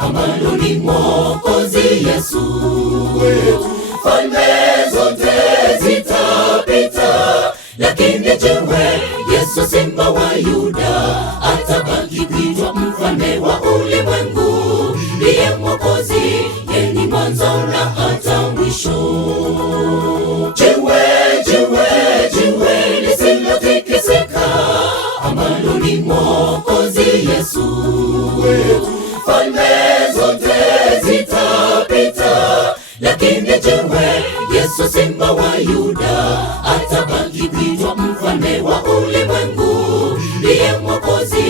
ambalo ni Mwokozi Yesu wetu. Falme zote zitapita, lakini jiwe Yesu simba wa Yuda atabaki kuitwa mfalme wa ulimwengu. Ndiye Mwokozi, yeye ni mwanzo na hata mwisho. Jiwe, jiwe, jiwe lisilotikisika, ambalo ni Mwokozi Yesu wetu. Falme zote zitapita, lakini jiwe Yesu simba wa Yuda atabaki kuitwa mfalme wa ulimwengu. Ndiye Mwokozi,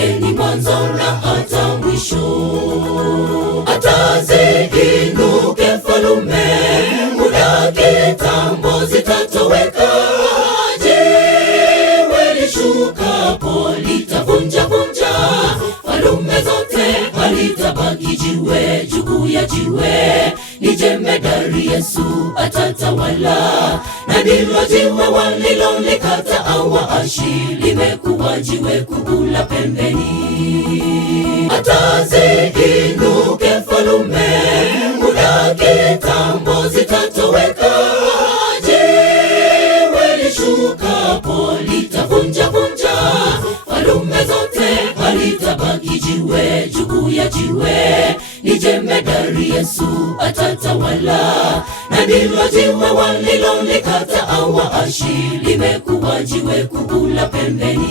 yeye ni mwanzo na hata mwisho. Ataziinuke falume, muda kitambo zitatoweka. Jiwe lishukapo litavunja vunja falume zote, halitabaki jiwe juu ya jiwe. Ni jemedari Yesu atatawala, na ndilo jiwe walilolikataa waashi, limekuwa jiwe kuu la pembeni. Ataziinuke falume, muda kitambo zitatoweka. Jiwe lishukapo litavunja vunja falume zote, halitabaki jiwe juu ya jiwe. Ni jemedari Yesu atatawala, na ndilo jiwe walilolikataa waashi, limekuwa jiwe kuu la pembeni.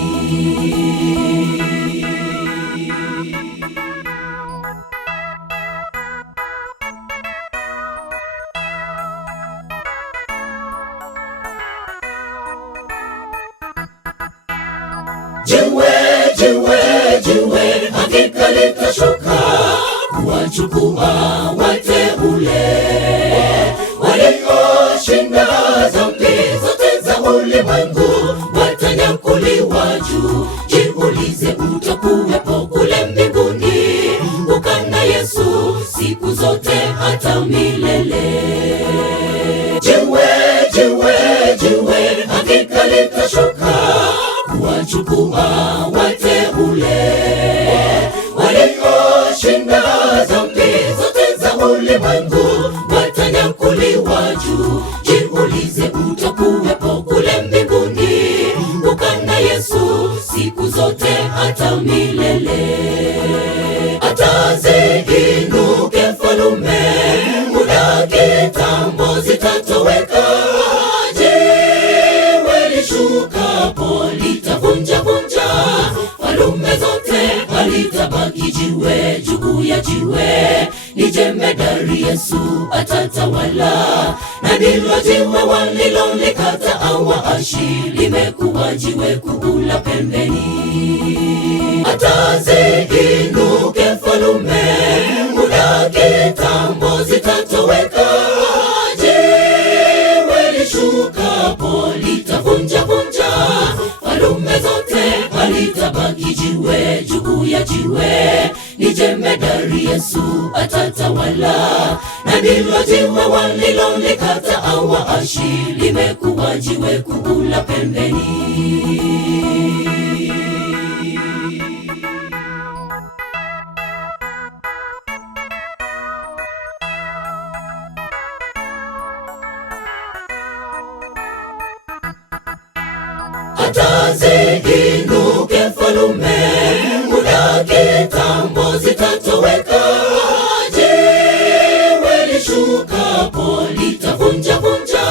Jiwe, jiwe, jiwe hakika litashuka kuwachukua wateule walioshinda dhambi zote za ulimwengu, watanyakuliwa juu. Jiulize, utakuwepo kule mbinguni kukaa na Yesu siku zote hata milele. Jiwe, jiwe, jiwe hakika litashuka kuwachukua wateule walioshinda dhambi zote za ulimwengu, watanyakuliwa juu. Jiulize, utakuwepo kule mbinguni kukaa na Yesu siku zote hata milele. Ataziinuke falume, muda kitambo zitatoweka. Jiwe lishukapo litavunja vunja falume zote, halitabaki jiwe juu ya jiwe. Ni jemedari Yesu atatawala, na ndilo jiwe walilolikataa waashi, limekuwa jiwe kuu la pembeni. Ataziinuke falume, muda kitambo zitatoweka. Jiwe lishukapo litavunja vunja falume zote, halitabaki jiwe juu ya jiwe. Ni jemedari Yesu atatawala, na ndilo jiwe walilolikataa waashi, limekuwa jiwe kuu la pembeni. Ataziinuke falume, muda kitambo zitatoweka. Jiwe lishukapo litavunja vunja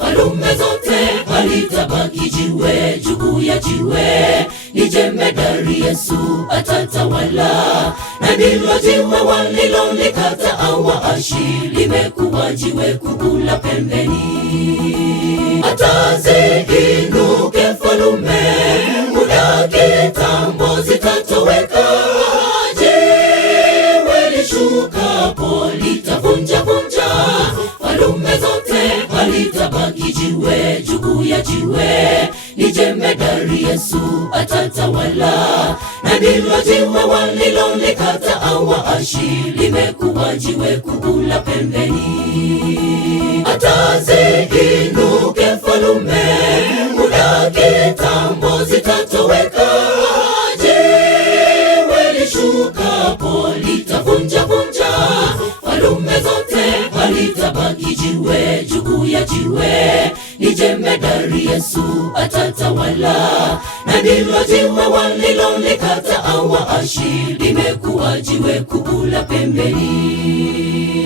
falume zote, halitabaki jiwe juu ya jiwe. Ni jemedari Yesu atatawala, na ndilo jiwe walilolikataa waashi, limekuwa jiwe kuu la pembeni. Ataziinuke falume, muda kitambo zitatoweka. Jiwe lishukapo litavunja vunja falume zote, halitabaki jiwe juu ya jiwe. Ni jemedari Yesu atatawala, na ndilo jiwe walilolikataa waashi, limekuwa jiwe kuu la pembeni. Ataziinuke falume, muda kitambo zitatoweka. Jiwe lishukapo jiwe ni jemedari, Yesu atatawala. Na ndilo jiwe walilolikataa waashi, limekuwa jiwe kuu la pembeni.